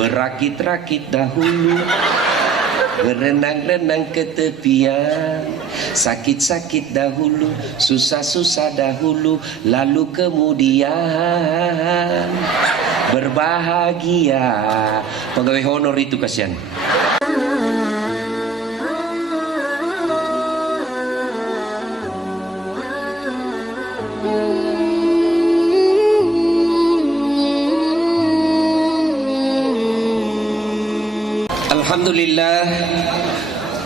berakit-rakit dahulu, berenang-renang ke tepian, sakit-sakit dahulu, susah-susah dahulu, lalu kemudian berbahagia. Pegawai honor itu kasihan. Alhamdulillah,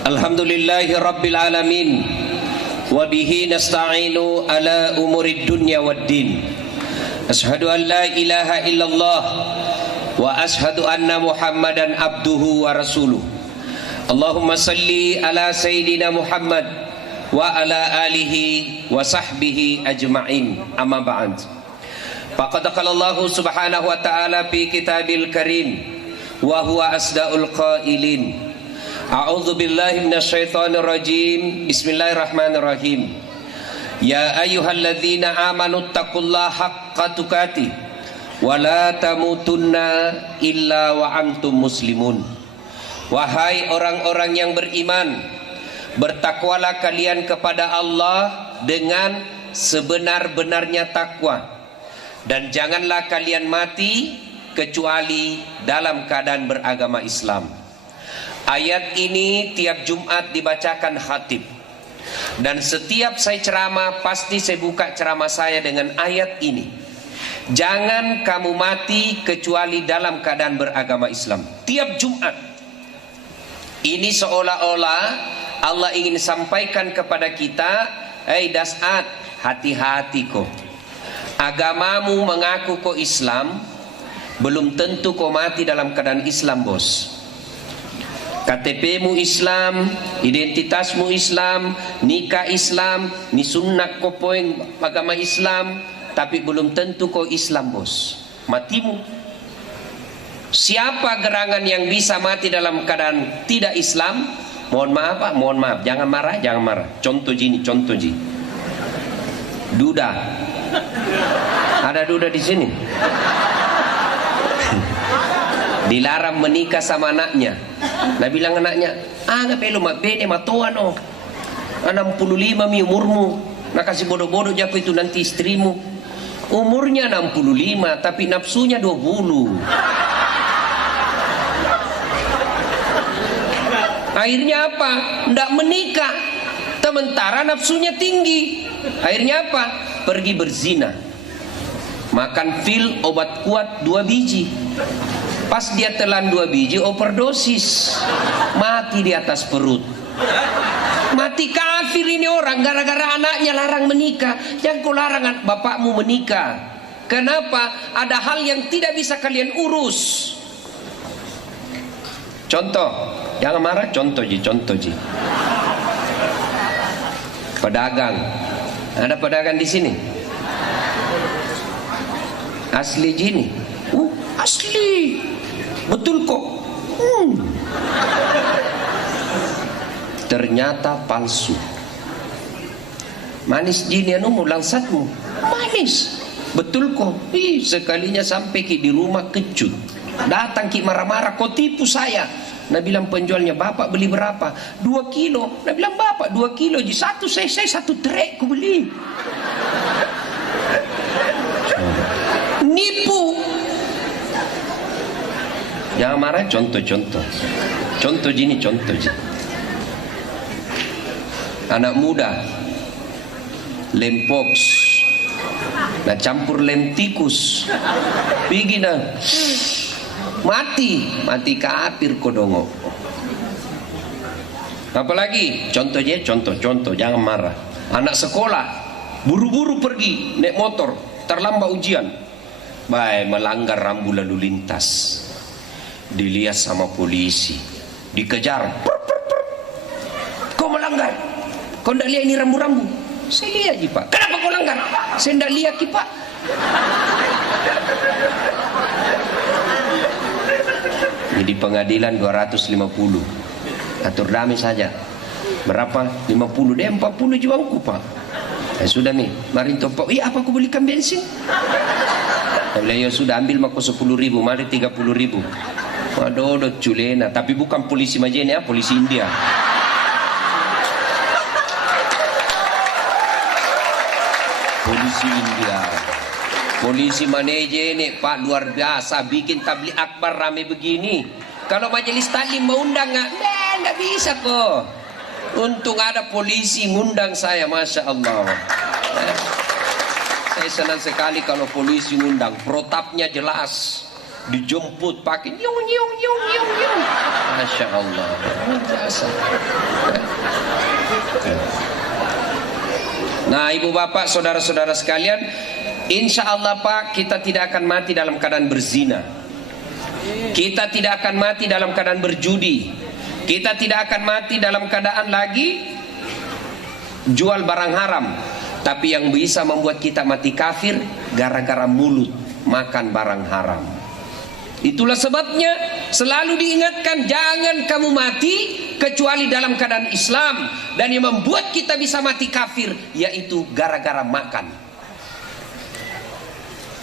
alhamdulillahi rabbil alamin, wa bihi nasta'inu ala umurid dunya waddin. Ashhadu an la ilaha illallah wa ashhadu anna muhammadan abduhu wa rasuluh. Allahumma salli ala sayyidina Muhammad wa ala alihi wa sahbihi ajma'in. Amma ba'd. Faqad qala Allah subhanahu wa ta'ala fi kitabil karim wa huwa asdaqul qailin. A'udzu billahi minasyaitonir rajim. Bismillahirrahmanirrahim. Ya ayyuhalladzina amanu taqullaha haqqa tuqatih wa la tamutunna illa wa antum muslimun. Wahai orang-orang yang beriman, bertakwalah kalian kepada Allah dengan sebenar-benarnya takwa, dan janganlah kalian mati kecuali dalam keadaan beragama Islam. Ayat ini tiap Jumat dibacakan khatib, dan setiap saya ceramah pasti saya buka ceramah saya dengan ayat ini. Jangan kamu mati kecuali dalam keadaan beragama Islam. Tiap Jumat. Ini seolah-olah Allah ingin sampaikan kepada kita, "Hei Das'at, hati-hati kok. Agamamu mengaku kok Islam, belum tentu kau mati dalam keadaan Islam, bos. KTP-mu Islam, identitasmu Islam, nikah Islam, ni sunnah kau poin agama Islam, tapi belum tentu kau Islam, bos. Matimu. Siapa gerangan yang bisa mati dalam keadaan tidak Islam? Mohon maaf Pak, mohon maaf. Jangan marah, jangan marah. Contoh gini, contoh gini. Duda. Ada duda di sini. Dilarang menikah sama anaknya. Nah bilang anaknya, nggak perlu mak bede matoan oh. 65 mi umurmu. Nah kasih bodoh-bodoh jago itu nanti istrimu. Umurnya 65 tapi nafsunya 20. Akhirnya apa? Nggak menikah. Sementara nafsunya tinggi. Akhirnya apa? Pergi berzina. Makan pil obat kuat 2 biji. Pas dia telan 2 biji overdosis, mati di atas perut. Mati kafir ini orang gara-gara anaknya larang menikah. Jangan kau larang bapakmu menikah. Kenapa? Ada hal yang tidak bisa kalian urus. Contoh, jangan marah. Contoh ji. Pedagang. Ada pedagang di sini. Asli gini. Asli. Betul kok. Ternyata palsu. Manis gini anu langsatmu. Manis. Betul kok. Sekalinya sampai ki di rumah kecut. Datang ki marah-marah, kau tipu saya. Nah bilang penjualnya, bapak beli berapa? 2 kilo. Nah bilang bapak 2 kilo ji satu, saya 1 trek ku beli. Nipu. Jangan marah, contoh gini. Anak muda lem pox, nah campur lem tikus, pergi nah mati kafir kodongo. Apalagi contoh, jangan marah. Anak sekolah buru-buru pergi naik motor, terlambat ujian, baik melanggar rambu lalu lintas. Dilihat sama polisi, dikejar. Kau melanggar, kau tidak lihat ini rambu-rambu? Saya lihat ji pak. Kenapa kau langgar? Saya tidak lihat ki pak. Jadi pengadilan 250, atur damai saja. Berapa? 50, dia 40 juangku pak. Sudah nih, mari topak. Apa aku belikan bensin? Ya sudah, ambil mako 10.000, mari 30.000. Madodot culena, tapi bukan polisi Majene ya, polisi India. Polisi India. Polisi Majene Pak luar biasa, bikin tabligh akbar rame begini. Kalau majelis taklim mau undang nggak bisa kok. Untung ada polisi ngundang saya, masya Allah. Saya senang sekali kalau polisi ngundang, protapnya jelas. Dijemput pakai yung yung yung yung yung, masya Allah, biasa. Nah, ibu bapak, saudara-saudara sekalian, insya Allah Pak, kita tidak akan mati dalam keadaan berzina. Kita tidak akan mati dalam keadaan berjudi. Kita tidak akan mati dalam keadaan lagi jual barang haram. Tapi yang bisa membuat kita mati kafir gara-gara mulut makan barang haram. Itulah sebabnya selalu diingatkan, jangan kamu mati kecuali dalam keadaan Islam. Dan yang membuat kita bisa mati kafir yaitu gara-gara makan.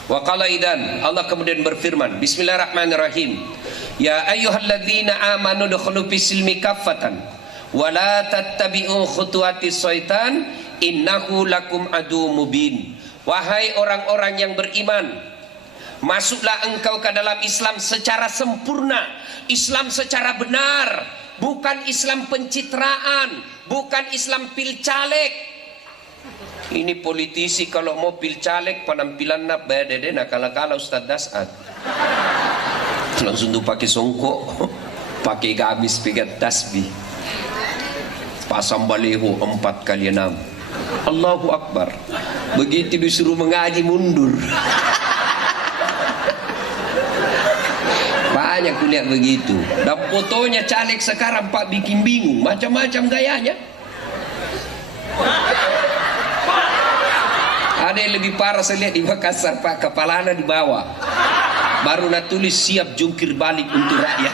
Wa qala idan, Allah kemudian berfirman, Bismillahirrahmanirrahim, ya ayyuhalladzina amanu dukhulu fis-silmi kaffatan wa la tattabi'u khutuwatis syaitan innahu lakum adu mubin. Wahai orang-orang yang beriman, masuklah engkau ke dalam Islam secara sempurna, Islam secara benar, bukan Islam pencitraan, bukan Islam pil caleg. Ini politisi kalau mau pil caleg penampilannya beda nak kala-kala Ustaz Dasad. Langsung tuh pakai songkok, pakai gamis, pegang tasbih, pasang baleho 4x6. Allahu Akbar. Begitu disuruh mengaji mundur. Banyak kulihat begitu. Dan fotonya caleg sekarang Pak bikin bingung, macam-macam gayanya. Ada yang lebih parah saya lihat di Makassar Pak, kepalanya di bawah. Baru nak tulis siap jungkir balik untuk rakyat.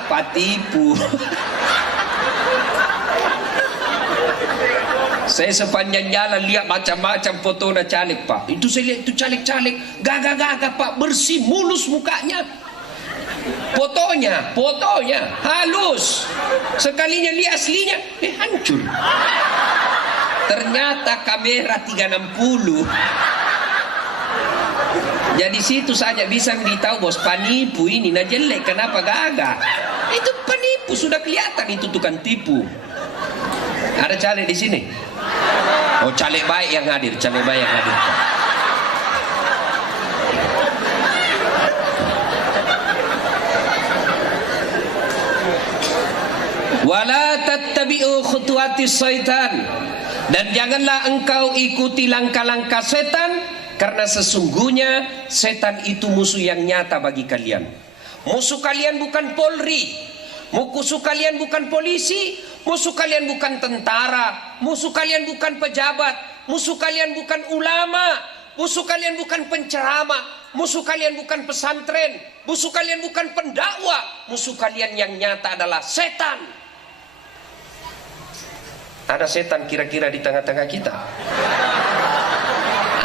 Apa tipu. Saya sepanjang jalan lihat macam-macam foto na caleg Pak. Itu saya lihat itu caleg-caleg gagah-gagah Pak, bersih, mulus mukanya. Fotonya halus. Sekalinya lihat aslinya, hancur. Ternyata kamera 360. Jadi situ saja bisa beritahu bos, penipu ini nah jelek, kenapa gagah? Itu penipu, sudah kelihatan itu tukang tipu. Ada caleg di sini? Oh, caleg baik yang hadir, caleg baik yang hadir. Wala tattabi'u khutuwatis syaitan, dan janganlah engkau ikuti langkah-langkah setan, karena sesungguhnya setan itu musuh yang nyata bagi kalian. Musuh kalian bukan Polri, musuh kalian bukan polisi, musuh kalian bukan tentara, musuh kalian bukan pejabat, musuh kalian bukan ulama, musuh kalian bukan penceramah, musuh kalian bukan pesantren, musuh kalian bukan pendakwah, musuh kalian yang nyata adalah setan. Ada setan kira-kira di tengah-tengah kita?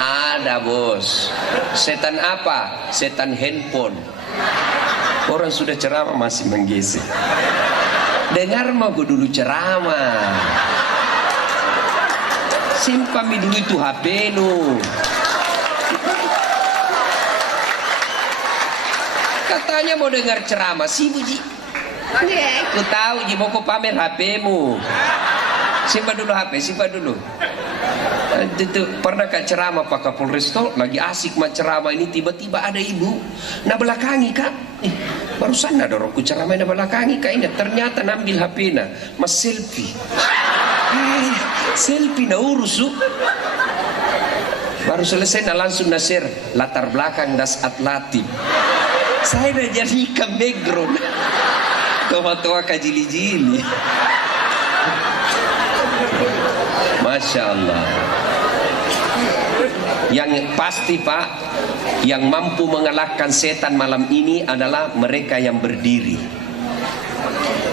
Ada bos. Setan apa? Setan handphone. Orang sudah ceramah masih menggesek. Dengar mau gue dulu ceramah. Simpami dulu itu HP nu. Katanya mau dengar ceramah sih Buji. Aku tahu Ji mau kau pamer HP-mu. Simpan dulu HP, simpan dulu. Itu pernah kak ceramah Pak Kapolres tuh lagi asik mah ceramah ini, tiba-tiba ada ibu nah belakangi kak, barusan ada orang ku ceramah nah belakangi kak ini, ternyata nambil HP na mas selfie. Selfie na urus su. Baru selesai nah langsung nasir latar belakang das atlatif. Saya udah jadikan background. Tua-tua kajili-jili. Masya Allah. Yang pasti Pak, yang mampu mengalahkan setan malam ini adalah mereka yang berdiri.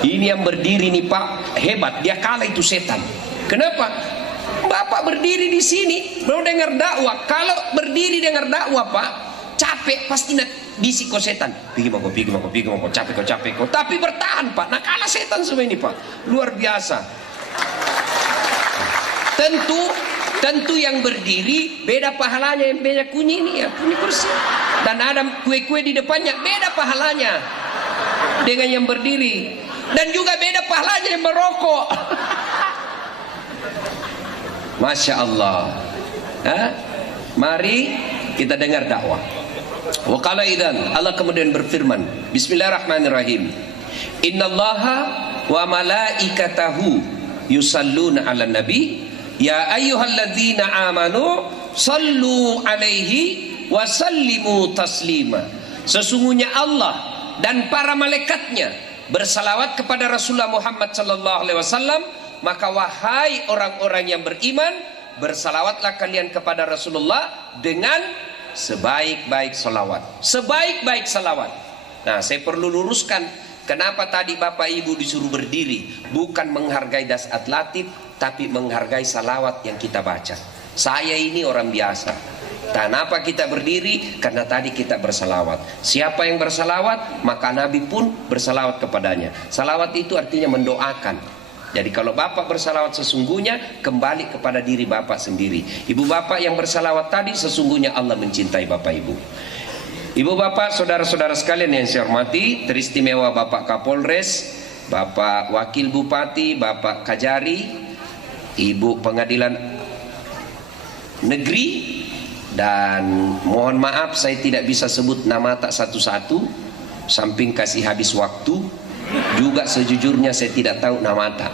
Ini yang berdiri nih Pak, hebat, dia kalah itu setan. Kenapa? Bapak berdiri di sini mau dengar dakwah. Kalau berdiri dengar dakwah Pak, capek pasti bisik kok setan, pergi mau, capek kok. Tapi bertahan Pak, nah kalah setan semua ini Pak, luar biasa. Tentu yang berdiri beda pahalanya, yang beda kunyi ini ya, kunyi kursi. Dan ada kue-kue di depannya, beda pahalanya dengan yang berdiri. Dan juga beda pahalanya yang merokok. Masya Allah. Mari kita dengar dakwah. Wa qala idzan, Allah kemudian berfirman, Bismillahirrahmanirrahim. Innallaha wa malaikatahu yusalluna 'alan nabi ya ayyuhalladzina amanu sallu 'alaihi wa sallimu taslima. Sesungguhnya Allah dan para malaikatnya bersalawat kepada Rasulullah Muhammad sallallahu alaihi wasallam, maka wahai orang-orang yang beriman, bersalawatlah kalian kepada Rasulullah dengan sebaik-baik salawat. Sebaik-baik salawat. Nah, saya perlu luruskan kenapa tadi Bapak Ibu disuruh berdiri, bukan menghargai dasat latif, tapi menghargai salawat yang kita baca. Saya ini orang biasa. Kenapa kita berdiri? Karena tadi kita bersalawat. Siapa yang bersalawat, maka Nabi pun bersalawat kepadanya. Salawat itu artinya mendoakan. Jadi kalau Bapak bersalawat sesungguhnya kembali kepada diri Bapak sendiri. Ibu Bapak yang bersalawat tadi sesungguhnya Allah mencintai Bapak Ibu. Ibu Bapak, saudara-saudara sekalian yang saya hormati, teristimewa Bapak Kapolres, Bapak Wakil Bupati, Bapak Kajari, Ibu Pengadilan Negeri, dan mohon maaf saya tidak bisa sebut nama tak satu-satu, samping kasih habis waktu. Juga sejujurnya saya tidak tahu nama tak.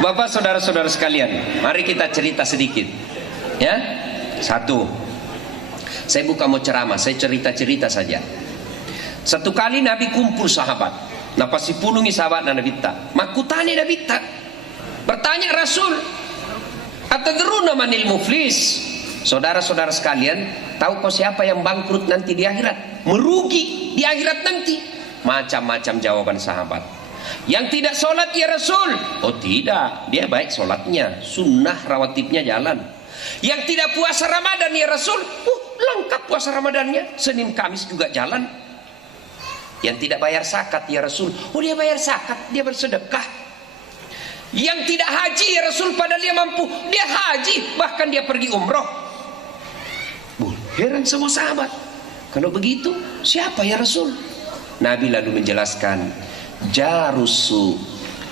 Bapak saudara-saudara sekalian, mari kita cerita sedikit. Ya, satu, saya bukan mau ceramah, saya cerita-cerita saja. Satu kali Nabi kumpul sahabat, nah pasti punungi sahabat Nabi tak, makutani Nabi tak. Bertanya Rasul, atadruna manil muflis? Saudara-saudara sekalian, tahu kau siapa yang bangkrut nanti di akhirat? Merugi di akhirat nanti. Macam-macam jawaban sahabat. Yang tidak sholat ya Rasul? Oh tidak, dia baik sholatnya, sunnah rawatibnya jalan. Yang tidak puasa Ramadan ya Rasul? Lengkap puasa Ramadannya, Senin Kamis juga jalan. Yang tidak bayar zakat ya Rasul? Oh dia bayar zakat, dia bersedekah. Yang tidak haji ya Rasul, padahal dia mampu, dia haji, bahkan dia pergi umroh. Heran semua sahabat, kalau begitu siapa ya Rasul? Nabi lalu menjelaskan, jarusu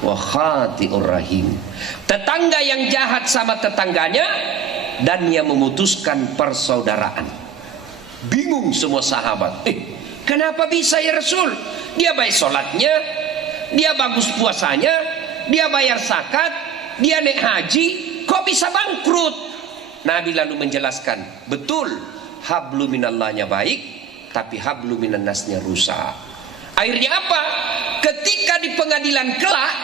wa khati'ur rahim, tetangga yang jahat sama tetangganya dan yang memutuskan persaudaraan. Bingung semua sahabat, kenapa bisa ya Rasul? Dia baik sholatnya, dia bagus puasanya, dia bayar zakat, dia naik haji, kok bisa bangkrut? Nabi lalu menjelaskan, betul, hablu minallahnya baik, tapi hablu minan nasnya rusak. Akhirnya apa? Ketika di pengadilan kelak,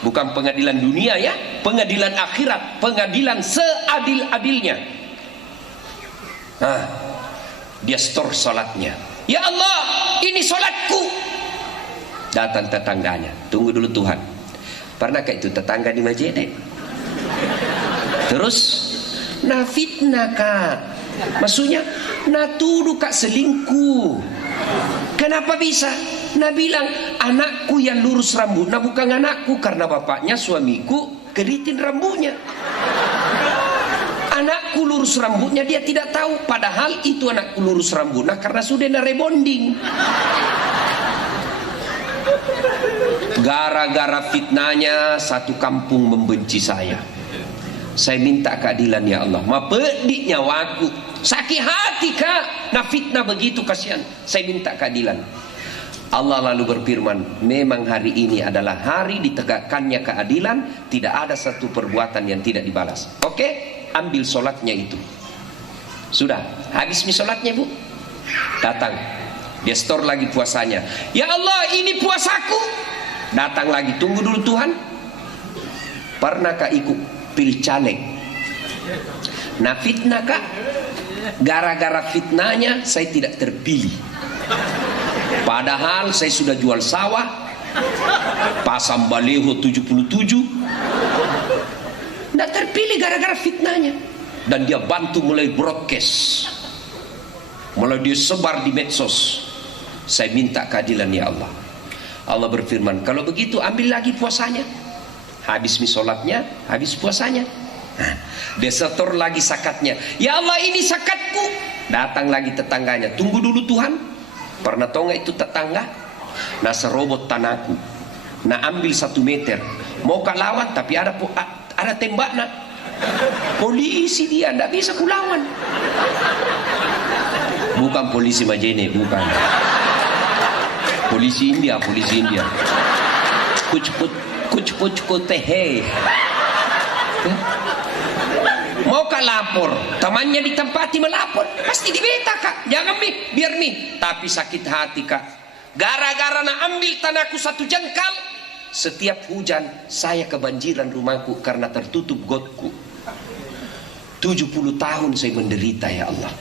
bukan pengadilan dunia ya, pengadilan akhirat, pengadilan seadil-adilnya. Nah, dia store salatnya. Ya Allah, ini salatku. Datang tetangganya, tunggu dulu Tuhan. Pernahkah itu tetangga di masjid? Terus, nah fitnah kak. Maksudnya, nah tuduh kak selingkuh. Kenapa bisa? Nah bilang, anakku yang lurus rambut. Nah bukan anakku, karena bapaknya suamiku keriting rambutnya. Anakku lurus rambutnya, dia tidak tahu. Padahal itu anakku lurus rambut. Nah karena sudah rebonding. Gara-gara fitnahnya satu kampung membenci saya. Saya minta keadilan ya Allah. Ma pedik nyawaku, sakit hati kak. Nah fitnah begitu kasihan. Saya minta keadilan. Allah lalu berfirman, memang hari ini adalah hari ditegakkannya keadilan. Tidak ada satu perbuatan yang tidak dibalas. Oke, ambil sholatnya itu. Sudah habis nih sholatnya bu. Datang, dia store lagi puasanya. Ya Allah, ini puasaku. Datang lagi, tunggu dulu Tuhan. Pernahkah ikut pilih caleg? Nah fitnah kak, gara-gara fitnahnya saya tidak terpilih. Padahal saya sudah jual sawah, pasang baleho 77, tidak terpilih gara-gara fitnahnya. Dan dia bantu mulai broadcast Mulai dia sebar di medsos. Saya minta keadilan ya Allah. Allah berfirman, kalau begitu ambil lagi puasanya. Habis sholatnya, habis puasanya. Nah, dia setor lagi zakatnya. Ya Allah, ini zakatku. Datang lagi tetangganya, tunggu dulu Tuhan. Pernah tahu nggak itu tetangga? Nah, serobot tanahku. Nah, ambil 1 meter. Mau kak lawan, tapi ada tembak nak. Polisi dia, nggak bisa kulawan. Bukan polisi Majene, bukan. Polisi India. Kuch tehe. Mau kak lapor, temannya ditempati melapor, pasti dibeta kak. Jangan biar nih. Tapi sakit hati kak. Gara-gara nak ambil tanahku 1 jengkal, setiap hujan saya kebanjiran rumahku karena tertutup gotku. 70 tahun saya menderita ya Allah.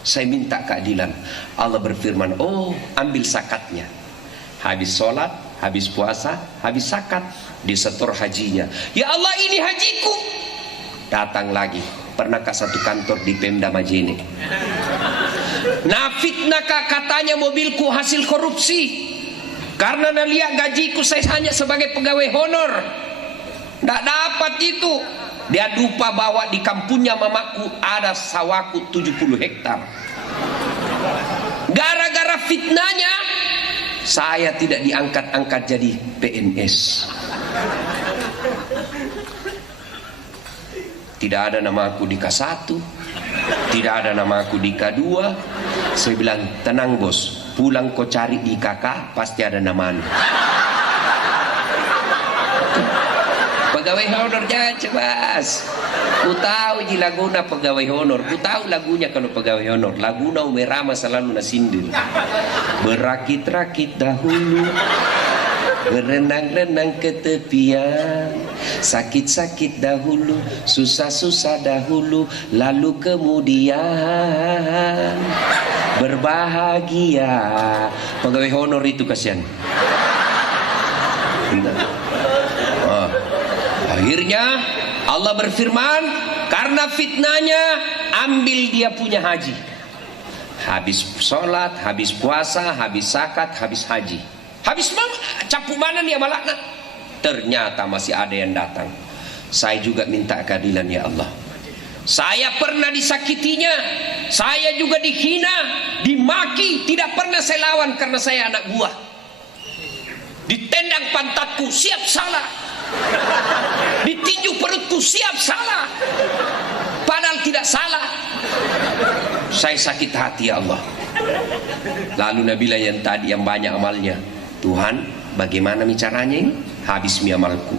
Saya minta keadilan. Allah berfirman, oh ambil zakatnya. Habis sholat, habis puasa, habis zakat, disetor hajinya. Ya Allah, ini hajiku. Datang lagi. Pernahkah satu kantor di Pemda Majene? Nah, fitnah katanya mobilku hasil korupsi. Karena lihat gajiku saya hanya sebagai pegawai honor. Nggak dapat itu. Dia lupa bawa di kampungnya mamaku ada sawahku 70 hektar. Gara-gara fitnahnya saya tidak diangkat-angkat jadi PNS. Tidak ada namaku di K1, tidak ada namaku di K2. Saya bilang, tenang bos, pulang kau cari di KK pasti ada namanya. Pegawai honor jangan cebas. Ku tahu di Laguna pegawai honor. Ku tahu lagunya kalau pegawai honor. Laguna Umerama selalu nasindir. Berakit-rakit dahulu, berenang-renang ke tepian, sakit-sakit dahulu, susah-susah dahulu, lalu kemudian berbahagia. Pegawai honor itu kasihan. Akhirnya Allah berfirman, karena fitnahnya ambil dia punya haji. Habis sholat, habis puasa, habis zakat, habis haji. Habis campur mana nih amalakna? Ternyata masih ada yang datang. Saya juga minta keadilan ya Allah. Saya pernah disakitinya, saya juga dihina, dimaki, tidak pernah saya lawan karena saya anak buah. Ditendang pantatku, siap salah. Ditinju perutku, siap salah. Padahal tidak salah. Saya sakit hati ya Allah. Lalu Nabila yang tadi yang banyak amalnya, Tuhan bagaimana caranya ini? Habis mi amalku.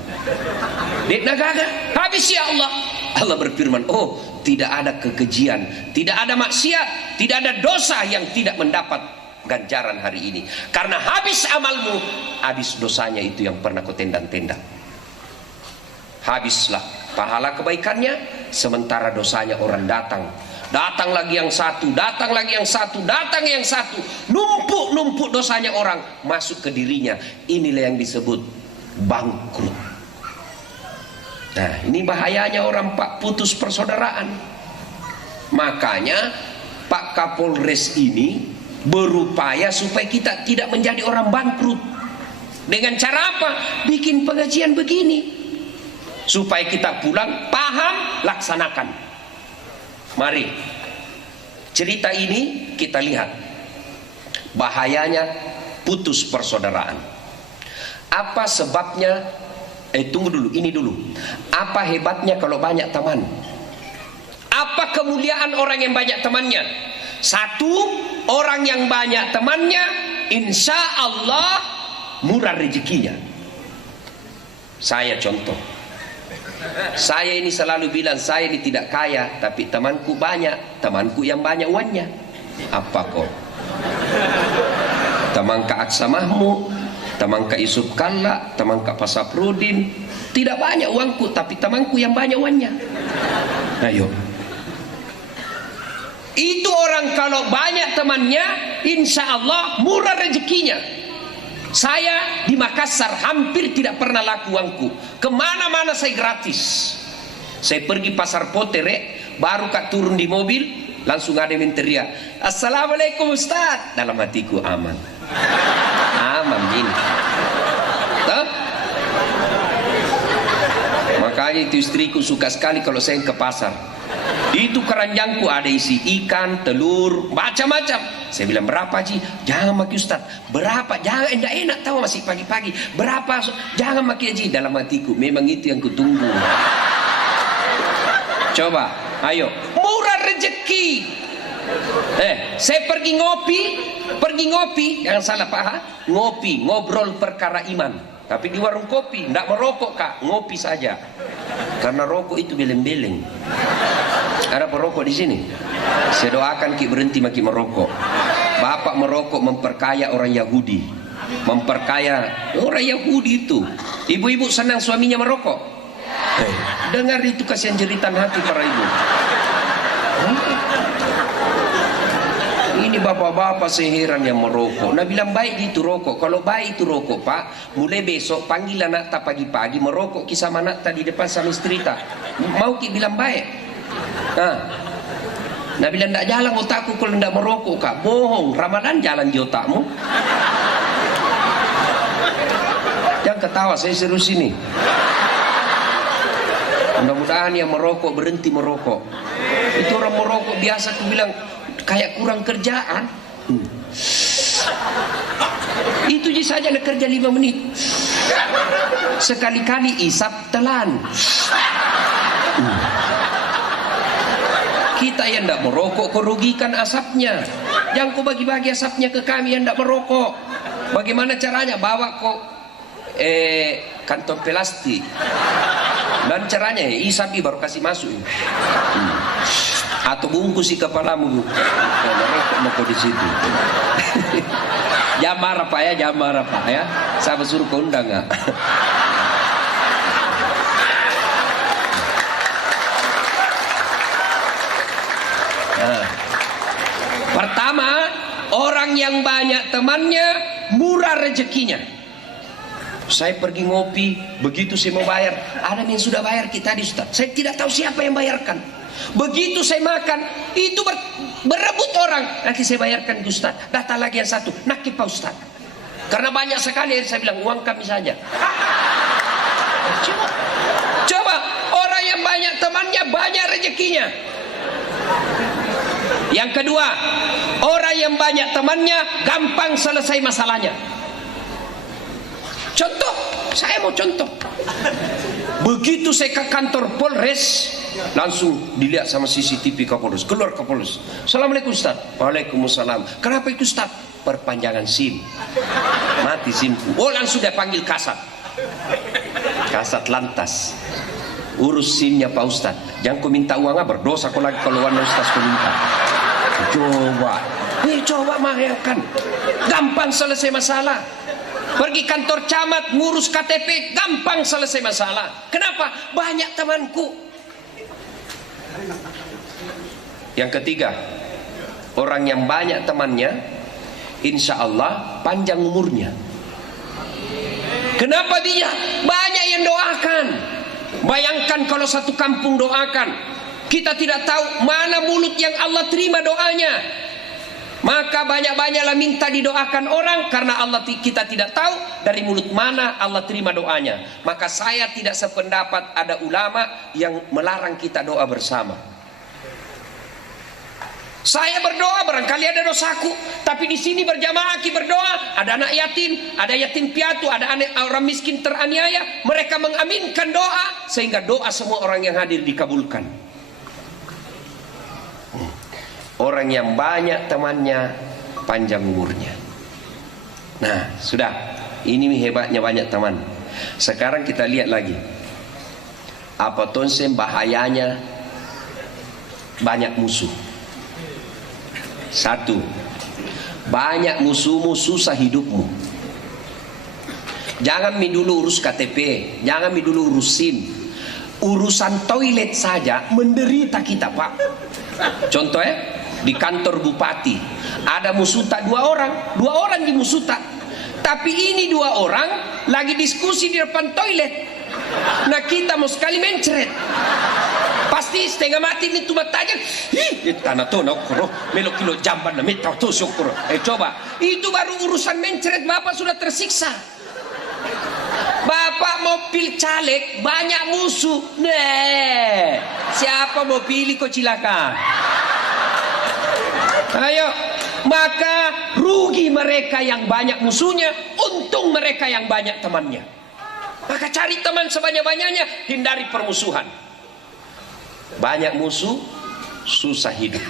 Dek nagaga, habis ya Allah. Allah berfirman, oh tidak ada kekejian, tidak ada maksiat, tidak ada dosa yang tidak mendapat ganjaran hari ini. Karena habis amalmu, habis dosanya itu yang pernah kau tendang-tendang. Habislah pahala kebaikannya, sementara dosanya orang datang. Datang lagi yang satu, datang lagi yang satu, datang yang satu. Numpuk dosanya orang masuk ke dirinya. Inilah yang disebut bangkrut. Nah, ini bahayanya orang Pak putus persaudaraan. Makanya Pak Kapolres ini berupaya supaya kita tidak menjadi orang bangkrut. Dengan cara apa? Bikin pengajian begini. Supaya kita pulang paham, laksanakan. Mari cerita ini kita lihat bahayanya putus persaudaraan. Apa sebabnya? Tunggu dulu, ini dulu. Apa hebatnya kalau banyak teman? Apa kemuliaan orang yang banyak temannya? Satu, orang yang banyak temannya insya Allah murah rezekinya. Saya contoh. Saya ini selalu bilang, saya ini tidak kaya, tapi temanku banyak. Temanku yang banyak uangnya. Apa kok? Teman Kak Aksa Mahmud, teman Kak Yusuf Kalla, teman Kak Pasaprudin. Tidak banyak uangku, tapi temanku yang banyak uangnya. Ayo. Itu orang kalau banyak temannya, insya Allah murah rezekinya. Saya di Makassar hampir tidak pernah laku uangku. Kemana-mana saya gratis. Saya pergi pasar Potere, baru kak turun di mobil, langsung ada yang teriak, "Assalamualaikum Ustaz." Dalam hatiku aman. Aman ini. Tuh? Makanya itu istriku suka sekali kalau saya ke pasar. Itu keranjangku ada isi ikan, telur, macam-macam. Saya bilang, "Berapa Ji?" "Jangan maki Ustaz." "Berapa?" "Jangan, enggak enak tahu masih pagi-pagi." "Berapa?" "Jangan maki Ji." Dalam hatiku, memang itu yang kutunggu. Coba, ayo, murah rezeki. Saya pergi ngopi, jangan salah paham, ngopi, ngobrol perkara iman. Tapi di warung kopi, enggak merokok Kak, ngopi saja. Karena rokok itu beleng-beleng. Ada perokok di sini. Saya doakan Ki berhenti maki merokok. Bapak merokok memperkaya orang Yahudi. Memperkaya orang Yahudi itu. Ibu-ibu senang suaminya merokok. Dengar itu kasihan jeritan hati para ibu. Ini bapak-bapak seheran yang merokok. Nah bilang baik itu rokok. Kalau baik itu rokok Pak, mulai besok panggil anak tak pagi-pagi merokok kisah anak tadi depan sama istri tak. Mau Ki bilang baik. Nah bilang tidak jalan otakku kalau tidak merokok Kak. Bohong, Ramadan jalan di otakmu. Jangan ketawa, saya serius ini. Mudah-mudahan yang merokok berhenti merokok. Itu orang merokok biasa aku bilang kayak kurang kerjaan. Itu saja nak kerja 5 menit. Sekali-kali isap telan. Kita yang tidak merokok kau rugikan asapnya. Jangan kau bagi-bagi asapnya ke kami yang tidak merokok. Bagaimana caranya? Bawa kau kantong plastik. Dan caranya isapi baru kasih masuk. Atau bungkus di kepalamu. Merokok mau di situ. Jangan marah Pak ya, jangan marah Pak ya. Saya suruh kau undang nggak? Nah, pertama, orang yang banyak temannya murah rezekinya. Saya pergi ngopi, begitu saya mau bayar, ada yang sudah bayar kita di Ustaz. Saya tidak tahu siapa yang bayarkan. Begitu saya makan, itu berebut orang. Nanti saya bayarkan ke Ustaz. Datang lagi yang satu, nakip Pak Ustaz. Karena banyak sekali, saya bilang uang kami saja. Coba orang yang banyak temannya banyak rezekinya. Yang kedua, orang yang banyak temannya gampang selesai masalahnya. Contoh, saya mau contoh. Begitu saya ke kantor Polres, langsung dilihat sama CCTV Kapolres. Keluar Kapolres. "Assalamualaikum Ustaz." "Waalaikumsalam." "Kenapa itu Ustaz?" "Perpanjangan SIM. Mati SIMku." Oh, langsung dia panggil Kasat. Kasat lantas. "Urus SIMnya Pak Ustaz. Jangan kau minta uang, berdosa kau lagi kalau warna Ustaz kau minta." Coba bayangkan. Gampang selesai masalah. Pergi kantor camat ngurus KTP gampang selesai masalah. Kenapa? Banyak temanku. Yang ketiga, orang yang banyak temannya insya Allah panjang umurnya. Kenapa dia? Banyak yang doakan. Bayangkan kalau satu kampung doakan, kita tidak tahu mana mulut yang Allah terima doanya. Maka banyak-banyaklah minta didoakan orang, karena Allah kita tidak tahu dari mulut mana Allah terima doanya. Maka saya tidak sependapat ada ulama yang melarang kita doa bersama. Saya berdoa barangkali ada dosaku, tapi di sini berjamaah berdoa, ada anak yatim, ada yatim piatu, ada orang miskin teraniaya, mereka mengaminkan doa sehingga doa semua orang yang hadir dikabulkan. Orang yang banyak temannya panjang umurnya. Nah, sudah. Ini hebatnya banyak teman. Sekarang kita lihat lagi. Apa tonsem bahayanya banyak musuh. Satu, banyak musuhmu susah hidupmu. Jangan dulu urus KTP, jangan dulu urus SIM. Urusan toilet saja menderita kita Pak. Contoh di kantor bupati ada musuta dua orang di musuta, tapi ini 2 orang lagi diskusi di depan toilet. Nah kita mau sekali mencret, pas pasti setengah mati ini tuh matanya. Tanah tuh nokro melok kilo jamban na metau tuh syukur. Coba itu baru urusan mencret, bapak sudah tersiksa. Bapak mau pilih caleg banyak musuh. Siapa mau pilih kok cilaka? Ayo, maka rugi mereka yang banyak musuhnya, untung mereka yang banyak temannya. Maka cari teman sebanyak-banyaknya, hindari permusuhan. Banyak musuh, susah hidup.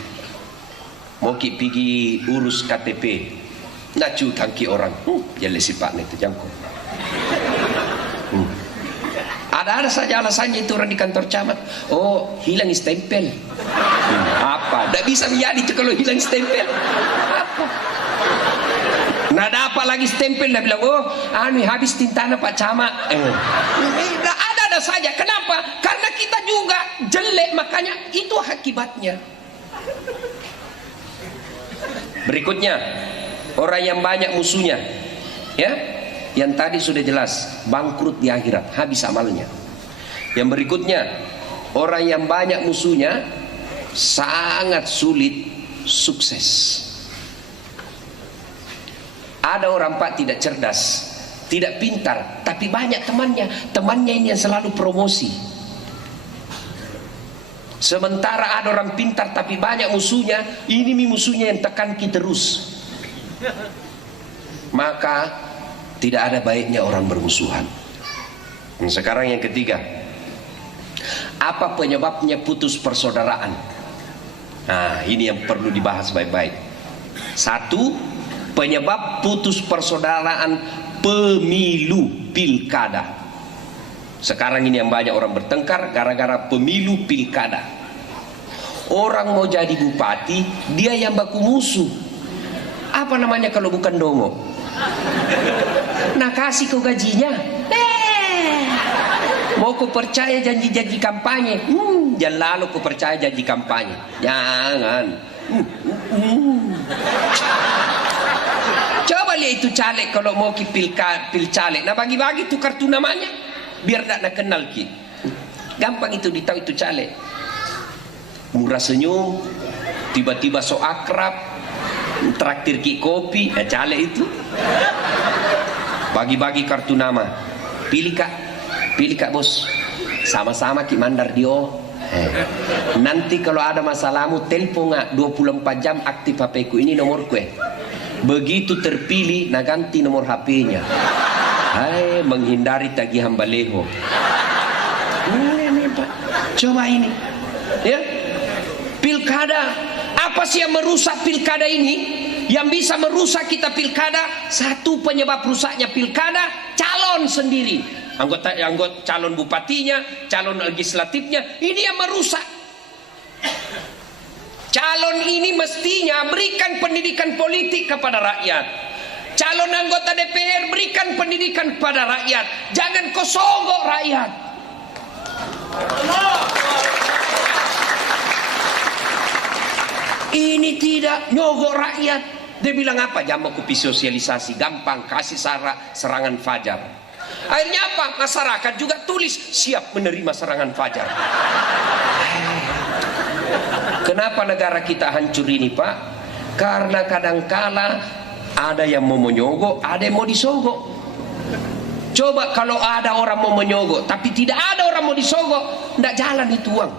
Mau pergi urus KTP, nacu tangki orang, jadi sifat itu jangkau. Ada saja alasannya itu orang di kantor camat. Oh, hilang stempel. Apa? Tidak bisa menjadi itu kalau hilang stempel. Apa? Nah, ada apa lagi stempel? Dia bilang, oh, habis tintana Pak Camat. Ada saja. Kenapa? Karena kita juga jelek, makanya itu akibatnya. Berikutnya, orang yang banyak musuhnya, ya. Yang tadi sudah jelas, bangkrut di akhirat, habis amalnya. Yang berikutnya, orang yang banyak musuhnya sangat sulit sukses. Ada orang Pak tidak cerdas, tidak pintar, tapi banyak temannya. Temannya ini yang selalu promosi. Sementara ada orang pintar tapi banyak musuhnya, ini musuhnya yang tekan kita terus. Maka tidak ada baiknya orang bermusuhan. Sekarang yang ketiga, apa penyebabnya putus persaudaraan? Nah, ini yang perlu dibahas baik-baik. Satu, penyebab putus persaudaraan pemilu pilkada. Sekarang ini yang banyak orang bertengkar gara-gara pemilu pilkada. Orang mau jadi bupati, dia yang baku musuh. Apa namanya kalau bukan dongo? Nah, kasih kau gajinya. Mau kau percaya janji-janji kampanye? Jangan lalu kau percaya janji kampanye. Jangan. Coba lihat itu caleg kalau mau pil caleg. Nah, bagi-bagi tuh kartu namanya biar tak nak kenal ki. Gampang itu ditahu itu caleg. Murah senyum, tiba-tiba so akrab, traktir ki kopi, caleg itu. Bagi-bagi kartu nama. Pilih kak bos. Sama-sama ki mandar dio. Nanti kalau ada masalahmu telepon 24 jam aktif HP ku, ini nomor ku. Begitu terpilih nah ganti nomor HP-nya. Hai, menghindari tagihan baleho. Coba ini. Ya. Pilkada, apa sih yang merusak pilkada ini? Yang bisa merusak kita pilkada, satu penyebab rusaknya pilkada, calon sendiri. Anggota calon bupatinya, calon legislatifnya, ini yang merusak. Calon ini mestinya berikan pendidikan politik kepada rakyat. Calon anggota DPR berikan pendidikan kepada rakyat. Jangan kau sogok rakyat. Ini tidak nyogok rakyat. Dia bilang apa? Jangan kopi sosialisasi, gampang kasih serangan fajar. Akhirnya apa? Masyarakat juga tulis siap menerima serangan fajar. Kenapa negara kita hancur ini Pak? Karena kadangkala ada yang mau menyogok, ada yang mau disogok. Coba kalau ada orang mau menyogok tapi tidak ada orang mau disogok, tidak jalan itu uang.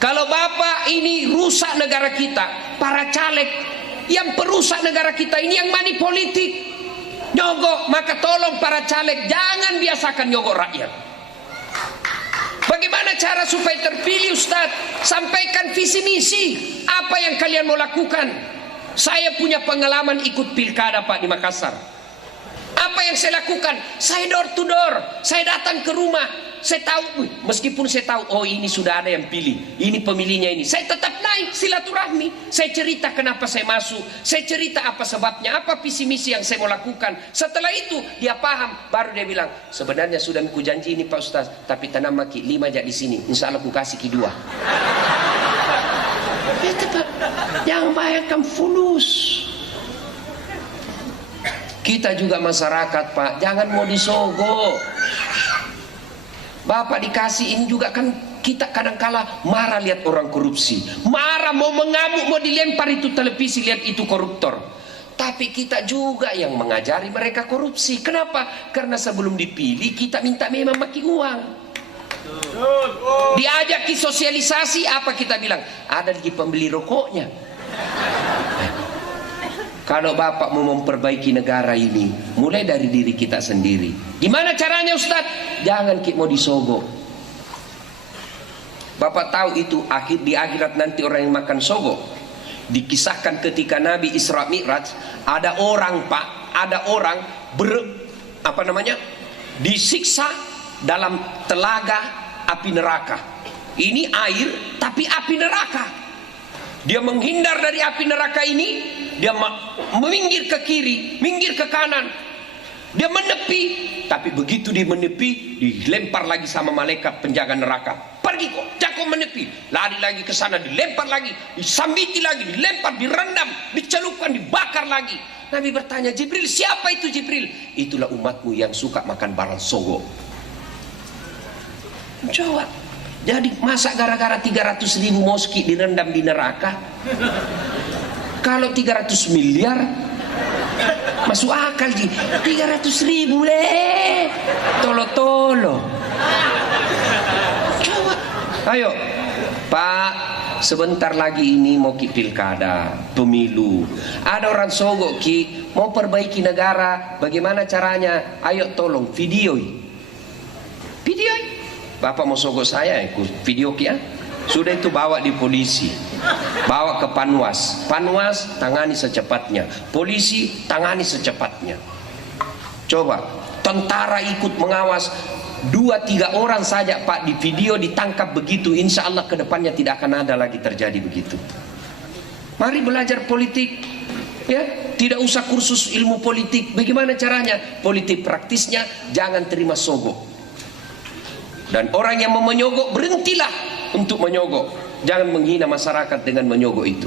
Kalau Bapak ini rusak negara kita, para caleg yang perusak negara kita ini yang money politik, nyogok, maka tolong para caleg jangan biasakan nyogok rakyat. Bagaimana cara supaya terpilih Ustadz? Sampaikan visi misi, apa yang kalian mau lakukan. Saya punya pengalaman ikut pilkada Pak di Makassar. Apa yang saya lakukan? Saya door to door, saya datang ke rumah. Saya tahu, meskipun saya tahu, oh ini sudah ada yang pilih, ini pemilihnya ini, saya tetap naik silaturahmi. Saya cerita kenapa saya masuk, saya cerita apa sebabnya, apa visi misi yang saya mau lakukan. Setelah itu dia paham, baru dia bilang, sebenarnya sudah aku janji ini Pak Ustaz, tapi tanam maki 5 aja di sini, insya Allah aku kasih ki 2. Itu Pak, jangan bayangkan fulus. Kita juga masyarakat Pak, jangan mau disogok. Bapak dikasih ini juga kan kita kadangkala marah lihat orang korupsi, marah mau mengamuk, mau dilempar itu televisi, lihat itu koruptor. Tapi kita juga yang mengajari mereka korupsi. Kenapa? Karena sebelum dipilih kita minta memang maki uang. Diajak sosialisasi, apa kita bilang? Ada lagi pembeli rokoknya. Kalau Bapak mau memperbaiki negara ini, mulai dari diri kita sendiri. Gimana caranya Ustadz? Jangan mau disogok. Bapak tahu itu di akhirat nanti orang yang makan sogok. Dikisahkan ketika Nabi Isra Mi'raj, ada orang disiksa dalam telaga api neraka. Ini air tapi api neraka. Dia menghindar dari api neraka ini, dia meminggir ke kiri, minggir ke kanan. Dia menepi, tapi begitu dia menepi, dilempar lagi sama malaikat penjaga neraka. Pergi kok, jangan menepi. Lari lagi ke sana, dilempar lagi, disambiti lagi, dilempar, direndam, dicelupkan, dibakar lagi. Nabi bertanya, Jibril, siapa itu Jibril? Itulah umatmu yang suka makan barang sogo. Coba, jadi masa gara-gara 300.000 moski direndam di neraka? Kalau 300 miliar masuk akal ji. 300.000 leh, tolo-tolo. Coba, ayo Pak, sebentar lagi ini mau pilkada, pemilu. Ada orang sogok mau perbaiki negara, bagaimana caranya? Ayo tolong videoi. Bapak mau sogok saya, ikut video ya. Sudah itu bawa di polisi, bawa ke Panwas. Panwas tangani secepatnya, polisi tangani secepatnya. Coba tentara ikut mengawas, 2-3 orang saja Pak di video ditangkap begitu, insya Allah kedepannya tidak akan ada lagi terjadi begitu. Mari belajar politik, ya, tidak usah kursus ilmu politik. Bagaimana caranya? Politik praktisnya, jangan terima sogok. Dan orang yang mau menyogok, berhentilah untuk menyogok. Jangan menghina masyarakat dengan menyogok itu.